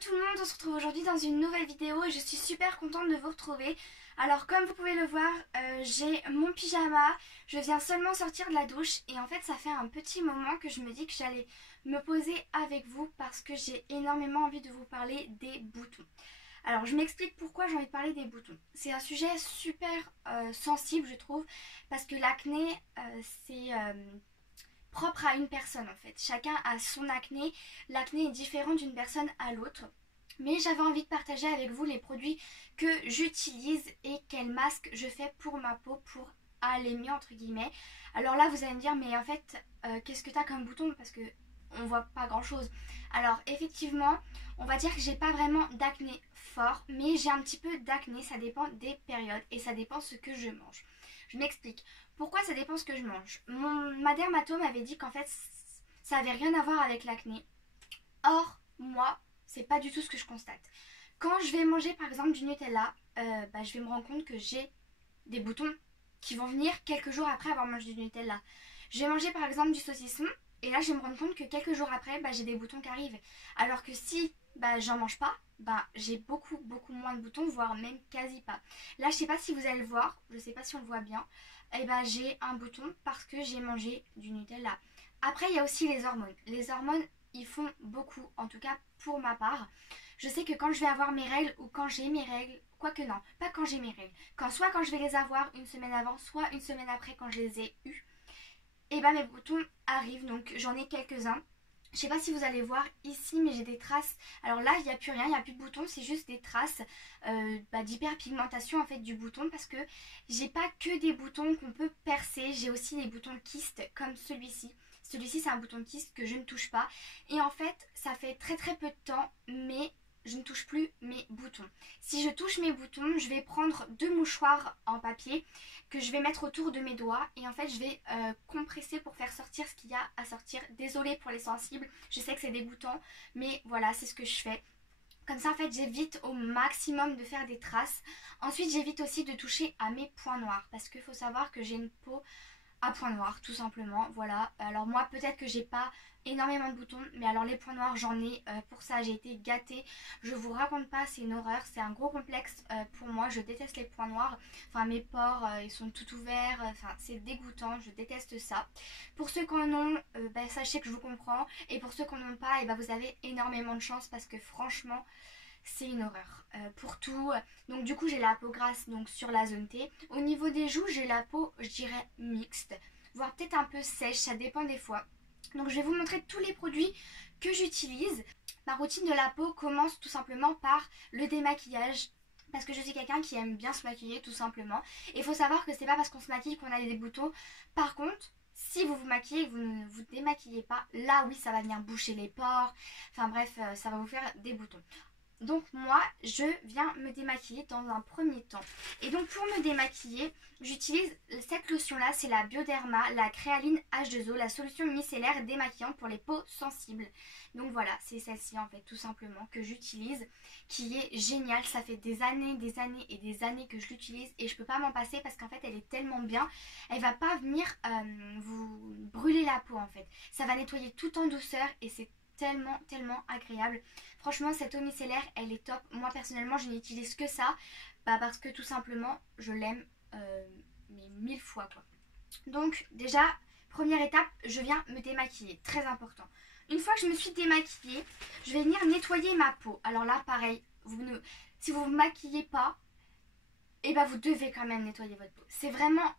tout le monde, on se retrouve aujourd'hui dans une nouvelle vidéo et je suis super contente de vous retrouver. Alors comme vous pouvez le voir, j'ai mon pyjama, je viens seulement sortir de la douche et en fait ça fait un petit moment que je me dis que j'allais me poser avec vous parce que j'ai énormément envie de vous parler des boutons. Alors je m'explique pourquoi j'ai envie de parler des boutons. C'est un sujet super sensible je trouve parce que l'acné c'est propre à une personne en fait. Chacun a son acné. L'acné est différent d'une personne à l'autre. Mais j'avais envie de partager avec vous les produits que j'utilise et quel masque je fais pour ma peau pour aller mieux entre guillemets. Alors là vous allez me dire mais en fait qu'est-ce que t'as comme bouton parce que on voit pas grand chose. Alors effectivement on va dire que j'ai pas vraiment d'acné fort mais j'ai un petit peu d'acné, ça dépend des périodes et ça dépend ce que je mange. Je m'explique. Pourquoi ça dépend ce que je mange. Ma dermato m'avait dit qu'en fait ça avait rien à voir avec l'acné. Or moi c'est pas du tout ce que je constate. Quand je vais manger par exemple du Nutella, je vais me rendre compte que j'ai des boutons qui vont venir quelques jours après avoir mangé du Nutella. Je vais manger par exemple du saucisson et là je vais me rendre compte que quelques jours après j'ai des boutons qui arrivent. Alors que si j'en mange pas, j'ai beaucoup moins de boutons, voire même quasi pas. Là je sais pas si vous allez le voir, je sais pas si on le voit bien, j'ai un bouton parce que j'ai mangé du Nutella. Après il y a aussi les hormones. Les hormones ils font beaucoup, en tout cas pour ma part. Je sais que quand je vais avoir mes règles ou quand j'ai mes règles, quoique non, pas quand j'ai mes règles, soit quand je vais les avoir une semaine avant, soit une semaine après quand je les ai eues, mes boutons arrivent, donc j'en ai quelques-uns. Je sais pas si vous allez voir ici, mais j'ai des traces. Alors là, il n'y a plus rien, il n'y a plus de boutons, c'est juste des traces d'hyperpigmentation en fait du bouton parce que j'ai pas que des boutons qu'on peut percer, j'ai aussi des boutons kystes comme celui-ci. Celui-ci c'est un bouton kyste que je ne touche pas et en fait ça fait très peu de temps mais je ne touche plus mes boutons. Si je touche mes boutons, je vais prendre 2 mouchoirs en papier que je vais mettre autour de mes doigts et en fait je vais compresser pour faire sortir ce qu'il y a à sortir. Désolée pour les sensibles, je sais que c'est dégoûtant mais voilà c'est ce que je fais. Comme ça en fait j'évite au maximum de faire des traces. Ensuite j'évite aussi de toucher à mes points noirs parce qu'il faut savoir que j'ai une peau à points noirs tout simplement, voilà. Alors moi peut-être que j'ai pas énormément de boutons mais alors les points noirs j'en ai, pour ça j'ai été gâtée. Je vous raconte pas, c'est une horreur, c'est un gros complexe pour moi, je déteste les points noirs. Enfin mes pores ils sont tout ouverts, enfin c'est dégoûtant, je déteste ça. Pour ceux qui en ont, sachez que je vous comprends et pour ceux qui n'en ont pas, vous avez énormément de chance parce que franchement c'est une horreur pour tout. Donc du coup j'ai la peau grasse donc sur la zone T. Au niveau des joues j'ai la peau je dirais mixte, voire peut-être un peu sèche, ça dépend des fois. Donc je vais vous montrer tous les produits que j'utilise. Ma routine de la peau commence tout simplement par le démaquillage. Parce que je suis quelqu'un qui aime bien se maquiller tout simplement. Et il faut savoir que c'est pas parce qu'on se maquille qu'on a des boutons. Par contre, si vous vous maquillez et que vous ne vous démaquillez pas, là oui ça va venir boucher les pores. Enfin bref, ça va vous faire des boutons. Donc moi je viens me démaquiller dans un premier temps. Et donc pour me démaquiller j'utilise cette lotion là, c'est la Bioderma, la créaline H2O, la solution micellaire démaquillante pour les peaux sensibles. Donc voilà, c'est celle-ci en fait tout simplement que j'utilise, qui est géniale. Ça fait des années et des années que je l'utilise et je peux pas m'en passer parce qu'en fait elle est tellement bien. Elle va pas venir vous brûler la peau en fait. Ça va nettoyer tout en douceur et c'est tellement agréable. Franchement cette eau micellaire elle est top. Moi personnellement je n'utilise que ça parce que tout simplement je l'aime mais 1000 fois quoi. Donc déjà première étape, je viens me démaquiller, très important. Une fois que je me suis démaquillée, je vais venir nettoyer ma peau. Alors là pareil, si vous ne vous maquillez pas, vous devez quand même nettoyer votre peau. C'est vraiment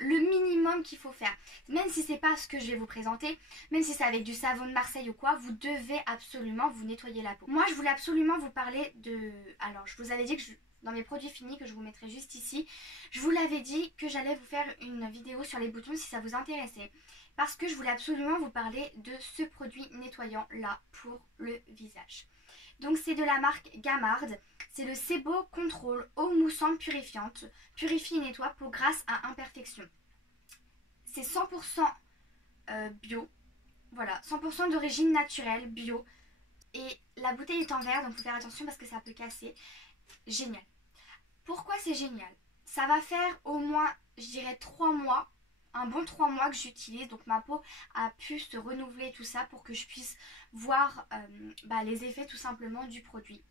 le minimum qu'il faut faire. Même si c'est pas ce que je vais vous présenter, même si c'est avec du savon de Marseille ou quoi, vous devez absolument vous nettoyer la peau. Moi je voulais absolument vous parler de... Alors je vous avais dit que dans mes produits finis que je vous mettrai juste ici, je vous l'avais dit que j'allais vous faire une vidéo sur les boutons si ça vous intéressait. Parce que je voulais absolument vous parler de ce produit nettoyant là pour le visage. Donc c'est de la marque Gamard. C'est le Sebo Control eau moussante purifiante. Purifie et nettoie peau grasse à imperfection. C'est 100% bio. Voilà, 100% d'origine naturelle, bio. Et la bouteille est en verre, donc il faut faire attention parce que ça peut casser. Génial. Pourquoi c'est génial? Ça va faire au moins, je dirais 3 mois un bon 3 mois que j'utilise, donc ma peau a pu se renouveler tout ça pour que je puisse voir les effets tout simplement du produit.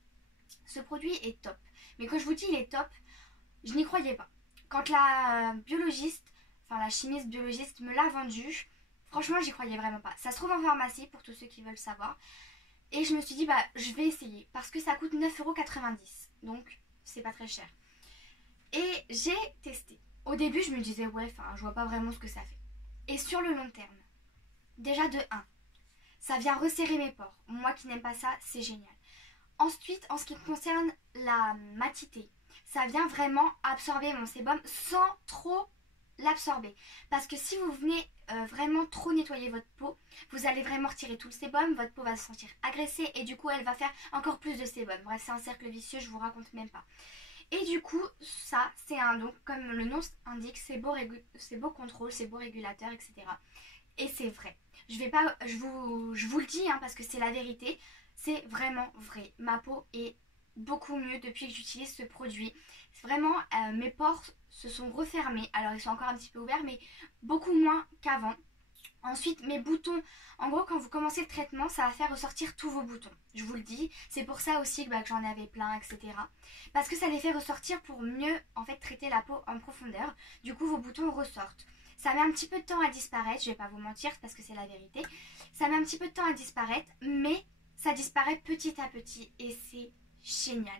Ce produit est top, mais quand je vous dis il est top, je n'y croyais pas. Quand la biologiste, enfin la chimiste biologiste me l'a vendu, franchement j'y croyais vraiment pas. Ça se trouve en pharmacie pour tous ceux qui veulent savoir. Et je me suis dit je vais essayer parce que ça coûte 9,90 €, donc c'est pas très cher. Et j'ai testé. Au début je me disais je vois pas vraiment ce que ça fait. Et sur le long terme, déjà de 1, ça vient resserrer mes pores. Moi qui n'aime pas ça, c'est génial. Ensuite, en ce qui concerne la matité, ça vient vraiment absorber mon sébum sans trop l'absorber. Parce que si vous venez vraiment trop nettoyer votre peau, vous allez vraiment retirer tout le sébum, votre peau va se sentir agressée et du coup elle va faire encore plus de sébum. Bref, c'est un cercle vicieux, je vous raconte même pas. Et du coup, ça, c'est donc comme le nom indique, c'est beau contrôle, c'est beau régulateur, etc. Et c'est vrai. Je vous le dis parce que c'est la vérité. C'est vraiment vrai. Ma peau est beaucoup mieux depuis que j'utilise ce produit. Vraiment, mes pores se sont refermés. Alors, ils sont encore un petit peu ouverts, mais beaucoup moins qu'avant. Ensuite, mes boutons, en gros, quand vous commencez le traitement, ça va faire ressortir tous vos boutons. Je vous le dis. C'est pour ça aussi que j'en avais plein, etc. Parce que ça les fait ressortir pour mieux, traiter la peau en profondeur. Du coup, vos boutons ressortent. Ça met un petit peu de temps à disparaître, je vais pas vous mentir parce que c'est la vérité. Ça met un petit peu de temps à disparaître, mais ça disparaît petit à petit et c'est génial.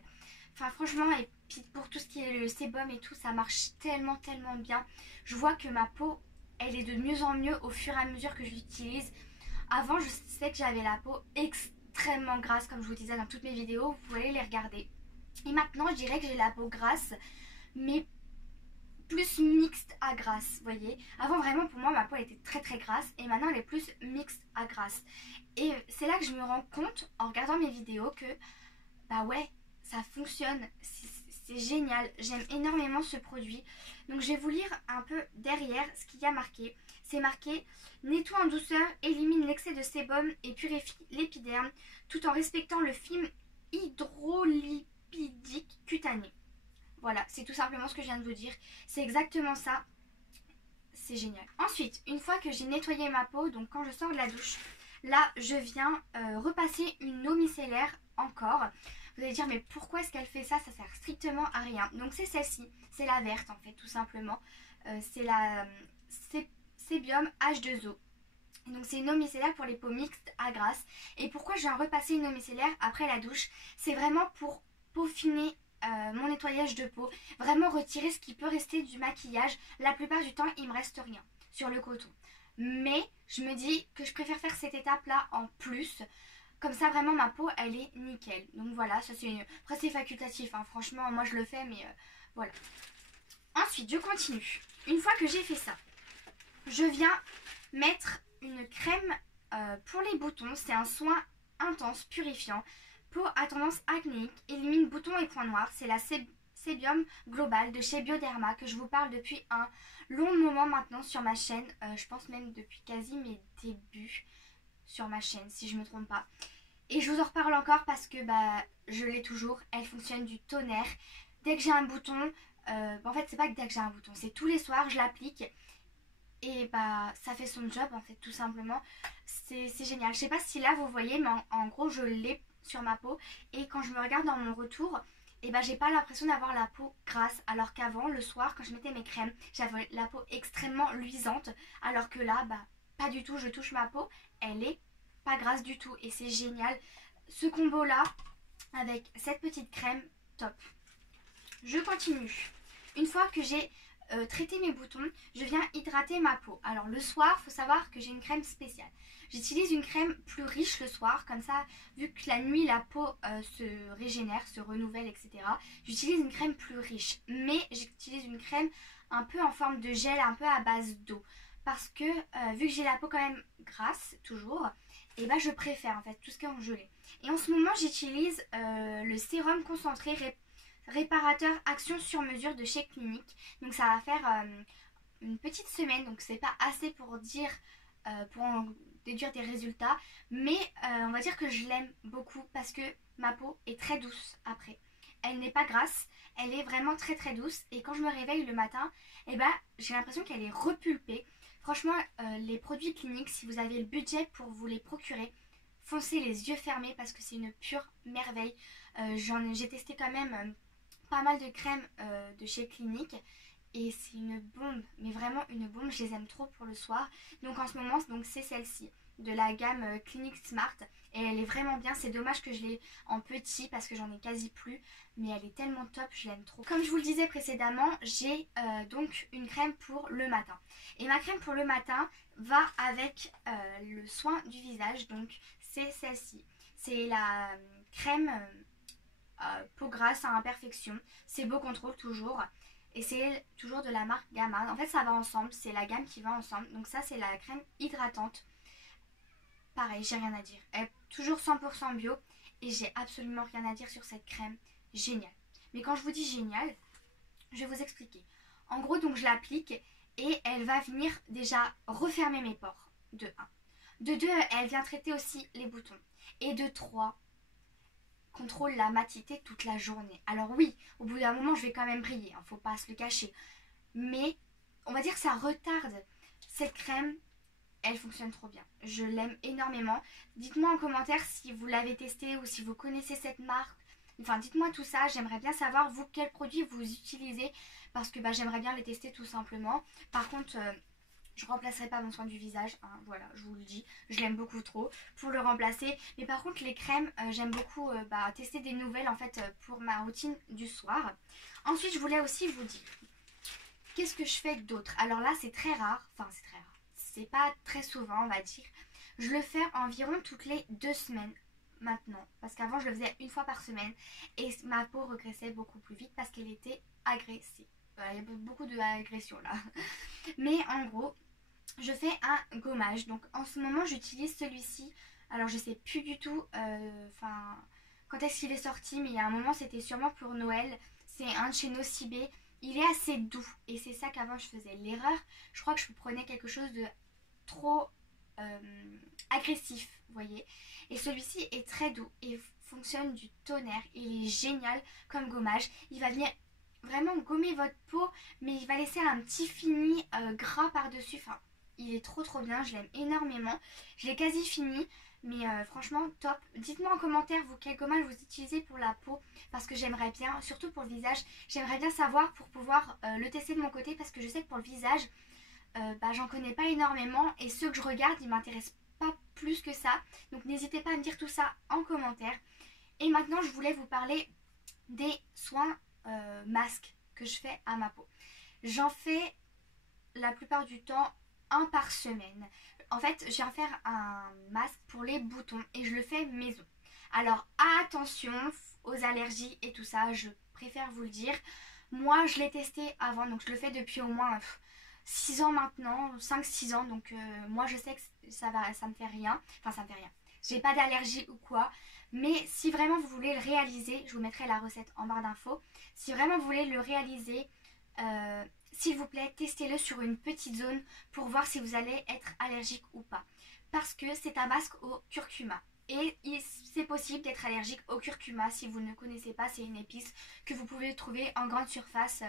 Enfin franchement, et puis pour tout ce qui est le sébum et tout, ça marche tellement bien. Je vois que ma peau, elle est de mieux en mieux au fur et à mesure que je l'utilise. Avant, je sais que j'avais la peau extrêmement grasse, comme je vous disais dans toutes mes vidéos, vous pouvez les regarder. Et maintenant, je dirais que j'ai la peau grasse, mais plus mixte à grasse, vous voyez. Avant vraiment pour moi ma peau elle était très grasse et maintenant elle est plus mixte à grasse. Et c'est là que je me rends compte en regardant mes vidéos que ça fonctionne, c'est génial, j'aime énormément ce produit. Donc je vais vous lire un peu derrière ce qu'il y a marqué. C'est marqué: nettoie en douceur, élimine l'excès de sébum et purifie l'épiderme tout en respectant le film hydrolipidique cutané. Voilà, c'est tout simplement ce que je viens de vous dire. C'est exactement ça. C'est génial. Ensuite, une fois que j'ai nettoyé ma peau, donc quand je sors de la douche, là, je viens repasser une eau micellaire encore. Vous allez dire, mais pourquoi est-ce qu'elle fait ça? Ça sert strictement à rien. Donc c'est celle-ci. C'est la verte, en fait, tout simplement. C'est la Sébium H2O. Donc c'est une eau micellaire pour les peaux mixtes à grasse. Et pourquoi je viens repasser une eau micellaire après la douche? C'est vraiment pour peaufiner mon nettoyage de peau, vraiment retirer ce qui peut rester du maquillage. La plupart du temps il me reste rien sur le coton, mais je me dis que je préfère faire cette étape là en plus, comme ça vraiment ma peau elle est nickel. Donc voilà, ça c'est facultatif franchement moi je le fais, mais voilà. Ensuite je continue. Une fois que j'ai fait ça, je viens mettre une crème pour les boutons. C'est un soin intense purifiant. Peau à tendance acnéique, élimine boutons et points noirs. C'est la Sébium Global de chez Bioderma que je vous parle depuis un long moment maintenant sur ma chaîne. Je pense même depuis quasi mes débuts sur ma chaîne si je ne me trompe pas. Et je vous en reparle encore parce que je l'ai toujours. Elle fonctionne du tonnerre. Dès que j'ai un bouton, en fait c'est pas que dès que j'ai un bouton, c'est tous les soirs je l'applique. Et ça fait son job en fait tout simplement. C'est génial. Je sais pas si là vous voyez, mais en gros je l'ai sur ma peau. Et quand je me regarde dans mon retour, j'ai pas l'impression d'avoir la peau grasse. Alors qu'avant, le soir, quand je mettais mes crèmes, j'avais la peau extrêmement luisante. Alors que là, pas du tout. Je touche ma peau, elle est pas grasse du tout. Et c'est génial. Ce combo là, avec cette petite crème, top. Je continue. Une fois que j'ai traité mes boutons, je viens hydrater ma peau. Alors le soir, il faut savoir que j'ai une crème spéciale. J'utilise une crème plus riche le soir, comme ça, vu que la nuit la peau se régénère, se renouvelle, etc. J'utilise une crème plus riche, mais j'utilise une crème un peu en forme de gel, un peu à base d'eau. Parce que vu que j'ai la peau quand même grasse, toujours, je préfère en fait tout ce qui est en gelée. Et en ce moment, j'utilise le sérum concentré réparateur action sur mesure de chez Clinique. Donc ça va faire une petite semaine, donc c'est pas assez pour dire pour en déduire des résultats, mais on va dire que je l'aime beaucoup parce que ma peau est très douce après. elle n'est pas grasse, elle est vraiment très très douce. Et quand je me réveille le matin, eh ben, j'ai l'impression qu'elle est repulpée. Franchement, les produits Clinique, si vous avez le budget pour vous les procurer, foncez les yeux fermés parce que c'est une pure merveille. J'ai testé quand même pas mal de crèmes de chez Clinique et c'est une bombe, mais vraiment une bombe. Je les aime trop pour le soir. Donc en ce moment, c'est celle-ci de la gamme Clinique Smart et elle est vraiment bien. C'est dommage que je l'ai en petit parce que j'en ai quasi plus, mais elle est tellement top, je l'aime trop. Comme je vous le disais précédemment, j'ai donc une crème pour le matin. Et ma crème pour le matin va avec le soin du visage, donc c'est celle-ci. C'est la crème peau grasse à imperfection. C'est Beau Contrôle toujours. Et c'est toujours de la marque Gamma. En fait, ça va ensemble. C'est la gamme qui va ensemble. Donc ça, c'est la crème hydratante. Pareil, j'ai rien à dire. Elle est toujours 100% bio. Et j'ai absolument rien à dire sur cette crème. Génial. Mais quand je vous dis génial, je vais vous expliquer. En gros, donc je l'applique et elle va venir déjà refermer mes pores. De 1. De 2, elle vient traiter aussi les boutons. Et de 3, contrôle la matité toute la journée. Alors oui, au bout d'un moment, je vais quand même briller, hein, faut pas se le cacher. Mais on va dire que ça retarde. Cette crème, elle fonctionne trop bien. Je l'aime énormément. Dites-moi en commentaire si vous l'avez testée ou si vous connaissez cette marque. Enfin, dites-moi tout ça. J'aimerais bien savoir, vous, quels produits vous utilisez. Parce que j'aimerais bien les tester tout simplement. Par contre, je ne remplacerai pas mon soin du visage, hein, voilà, je vous le dis, je l'aime beaucoup trop pour le remplacer. Mais par contre les crèmes, j'aime beaucoup tester des nouvelles en fait pour ma routine du soir. Ensuite je voulais aussi vous dire, qu'est-ce que je fais d'autre? Alors là c'est très rare, c'est pas très souvent on va dire. Je le fais environ toutes les 2 semaines maintenant. Parce qu'avant je le faisais une fois par semaine et ma peau regressait beaucoup plus vite parce qu'elle était agressée. Il y a beaucoup d'agression là. Mais en gros, je fais un gommage. Donc en ce moment, j'utilise celui-ci. Alors je sais plus du tout quand est-ce qu'il est sorti, mais il y a un moment, c'était sûrement pour Noël. C'est un de chez Nocibé. Il est assez doux et c'est ça qu'avant je faisais l'erreur. Je crois que je prenais quelque chose de trop agressif, vous voyez. Et celui-ci est très doux et fonctionne du tonnerre. Il est génial comme gommage. Il va venir vraiment gommer votre peau, mais il va laisser un petit fini gras par-dessus. Enfin, il est trop bien, je l'aime énormément. Je l'ai quasi fini, mais franchement top. Dites-moi en commentaire vous quel gommage vous utilisez pour la peau, parce que j'aimerais bien, surtout pour le visage, j'aimerais bien savoir pour pouvoir le tester de mon côté, parce que je sais que pour le visage, j'en connais pas énormément, et ceux que je regarde, ils m'intéressent pas plus que ça. Donc n'hésitez pas à me dire tout ça en commentaire. Et maintenant, je voulais vous parler des soins masques que je fais à ma peau. J'en fais la plupart du temps un par semaine. En fait, je viens faire un masque pour les boutons et je le fais maison. Alors attention aux allergies et tout ça, je préfère vous le dire. Moi, je l'ai testé avant, donc je le fais depuis au moins 6 ans maintenant, 5-6 ans. Donc moi, je sais que ça me fait rien. Enfin, ça me fait rien. J'ai pas d'allergie ou quoi. Mais si vraiment vous voulez le réaliser, je vous mettrai la recette en barre d'infos. Si vraiment vous voulez le réaliser, s'il vous plaît, testez-le sur une petite zone pour voir si vous allez être allergique ou pas. Parce que c'est un masque au curcuma. Et c'est possible d'être allergique au curcuma. Si vous ne connaissez pas, c'est une épice que vous pouvez trouver en grande surface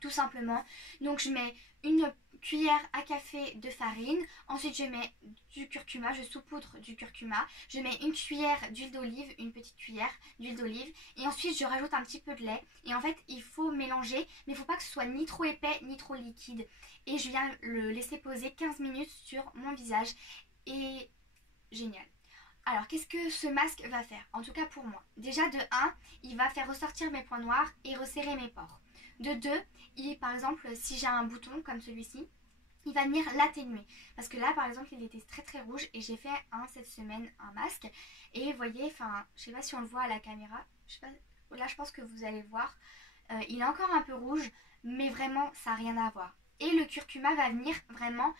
tout simplement. Donc je mets une cuillère à café de farine, ensuite je mets du curcuma, je saupoudre du curcuma, je mets une cuillère d'huile d'olive, une petite cuillère d'huile d'olive, et ensuite je rajoute un petit peu de lait. Et en fait il faut mélanger, mais il ne faut pas que ce soit ni trop épais ni trop liquide. Et je viens le laisser poser 15 minutes sur mon visage, et génial. Alors qu'est-ce que ce masque va faire? En tout cas pour moi. Déjà de 1, il va faire ressortir mes points noirs et resserrer mes pores. De 2, par exemple si j'ai un bouton comme celui-ci, il va venir l'atténuer. Parce que là par exemple il était très rouge et j'ai fait cette semaine un masque. Et vous voyez, je sais pas si on le voit à la caméra, là je pense que vous allez voir. Il est encore un peu rouge, mais vraiment ça n'a rien à voir. Et le curcuma va venir vraiment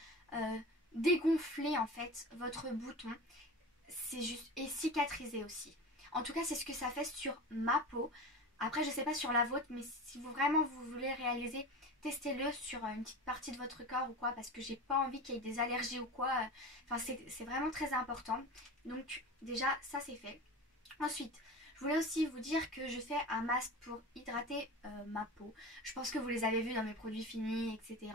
dégonfler en fait votre bouton. C'est juste, et cicatriser aussi. En tout cas c'est ce que ça fait sur ma peau. Après je sais pas sur la vôtre, mais si vous voulez réaliser, testez-le sur une petite partie de votre corps ou quoi, parce que j'ai pas envie qu'il y ait des allergies ou quoi. Enfin c'est vraiment très important. Donc déjà ça c'est fait. Ensuite Je voulais aussi vous dire que je fais un masque pour hydrater ma peau. Je pense que vous les avez vus dans mes produits finis, etc.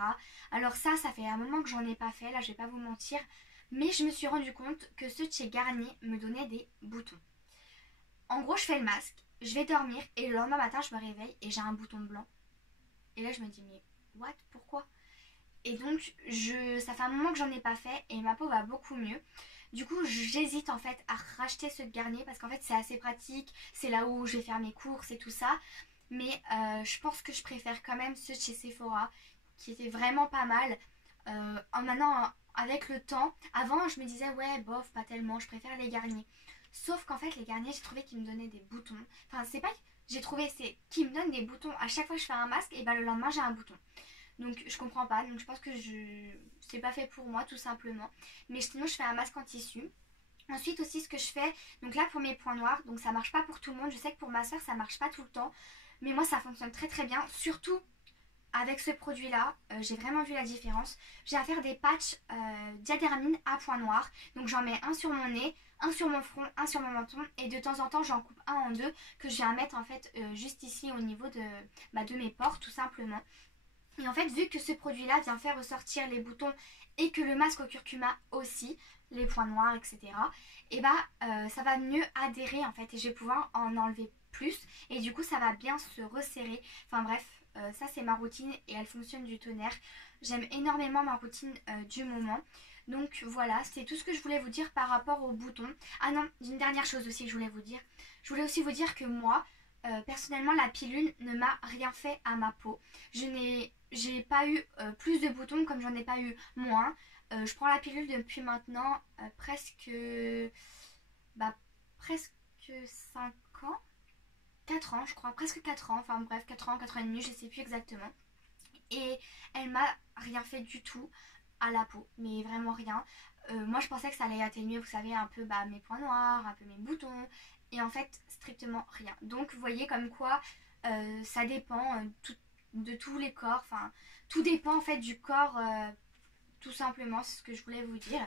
Alors ça fait un moment que j'en ai pas fait, là je vais pas vous mentir. Mais je me suis rendu compte que ceux de chez Garnier me donnaient des boutons. En gros, je fais le masque, je vais dormir et le lendemain matin, je me réveille et j'ai un bouton blanc. Et là, je me dis, mais what? Pourquoi? Et donc, ça fait un moment que j'en ai pas fait et ma peau va beaucoup mieux. Du coup, j'hésite en fait à racheter ceux de Garnier parce qu'en fait, c'est assez pratique. C'est là où je vais faire mes courses et tout ça. Mais je pense que je préfère quand même ceux de chez Sephora qui étaient vraiment pas mal. Maintenant, avec le temps, avant, je me disais, ouais, bof, pas tellement, je préfère les Garnier. Sauf qu'en fait, les Garnier, j'ai trouvé qu'ils me donnaient des boutons. Enfin, c'est pas que j'ai trouvé, c'est qu'ils me donnent des boutons. À chaque fois que je fais un masque, et ben le lendemain, j'ai un bouton. Donc je comprends pas, donc je pense que c'est pas fait pour moi tout simplement. Mais sinon je fais un masque en tissu. Ensuite aussi ce que je fais, donc là pour mes points noirs, donc ça marche pas pour tout le monde. Je sais que pour ma soeur ça marche pas tout le temps. Mais moi ça fonctionne très très bien. Surtout avec ce produit là, j'ai vraiment vu la différence. J'ai à faire des patchs diadéramine à points noirs. Donc j'en mets un sur mon nez, un sur mon front, un sur mon menton. Et de temps en temps j'en coupe un en deux que je viens mettre en fait juste ici au niveau de mes pores tout simplement. Et en fait, vu que ce produit-là vient faire ressortir les boutons et que le masque au curcuma aussi, les points noirs, etc., et ça va mieux adhérer en fait et je vais pouvoir en enlever plus et du coup ça va bien se resserrer. Enfin bref, ça c'est ma routine et elle fonctionne du tonnerre. J'aime énormément ma routine du moment. Donc voilà, c'est tout ce que je voulais vous dire par rapport aux boutons. Ah non, une dernière chose aussi que je voulais vous dire. Je voulais aussi vous dire que moi, personnellement, la pilule ne m'a rien fait à ma peau. J'ai pas eu plus de boutons comme j'en ai pas eu moins. Je prends la pilule depuis maintenant presque 5 ans. 4 ans je crois, presque 4 ans, enfin bref 4 ans, 4 ans et demi, je sais plus exactement. Et elle m'a rien fait du tout à la peau, mais vraiment rien. Moi je pensais que ça allait atténuer, vous savez, un peu mes points noirs, un peu mes boutons, et en fait strictement rien. Donc vous voyez comme quoi ça dépend de tous les corps, enfin tout dépend en fait du corps tout simplement, c'est ce que je voulais vous dire.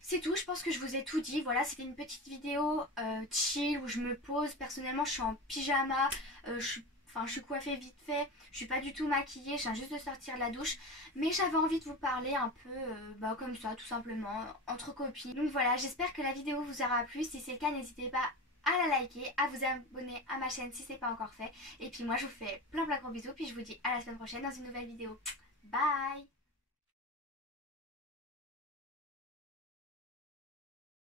C'est tout, je pense que je vous ai tout dit. Voilà, c'était une petite vidéo chill où je me pose. Personnellement, je suis en pyjama, je suis coiffée vite fait, je suis pas du tout maquillée, je viens juste de sortir de la douche. Mais j'avais envie de vous parler un peu comme ça, tout simplement, entre copines. Donc voilà, j'espère que la vidéo vous aura plu. Si c'est le cas, n'hésitez pas à la liker, à vous abonner à ma chaîne si c'est pas encore fait. Et puis moi, je vous fais plein plein gros bisous, puis je vous dis à la semaine prochaine dans une nouvelle vidéo. Bye!